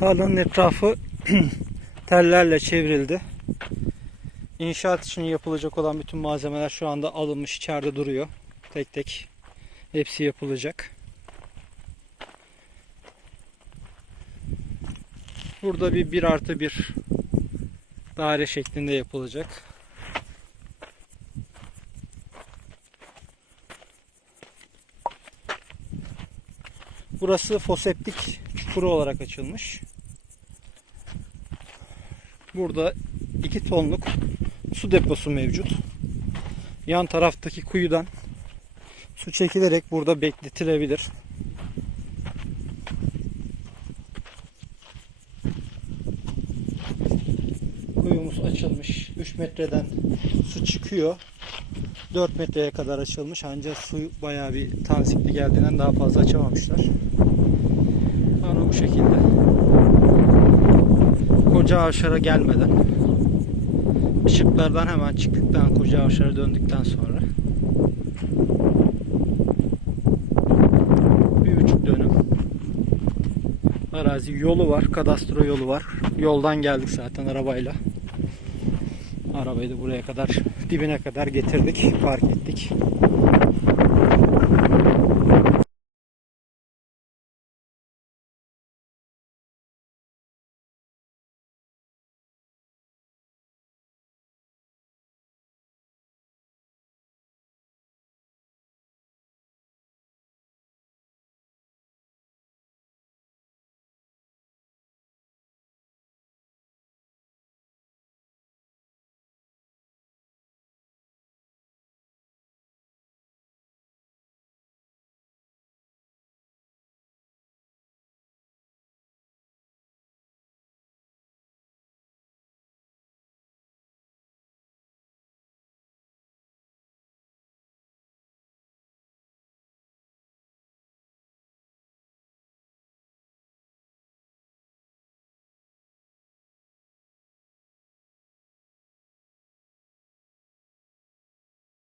Tarlanın etrafı tellerle çevrildi. İnşaat için yapılacak olan bütün malzemeler şu anda alınmış içeride duruyor. Tek tek hepsi yapılacak. Burada bir 1 artı 1 daire şeklinde yapılacak. Burası foseptik çukuru olarak açılmış. Burada 2 tonluk su deposu mevcut. Yan taraftaki kuyudan su çekilerek burada bekletilebilir. Kuyumuz açılmış. 3 metreden su çıkıyor. 4 metreye kadar açılmış ancak su bayağı bir tanzikli geldiğinden daha fazla açamamışlar. Sonra bu şekilde. Koca Avşar'a gelmeden Işıklardan hemen çıktıktan Koca Avşar'a döndükten sonra bir buçuk dönüm arazi yolu var kadastro yolu var. Yoldan geldik zaten arabayla. Arabayı da buraya kadar dibine kadar getirdik park ettik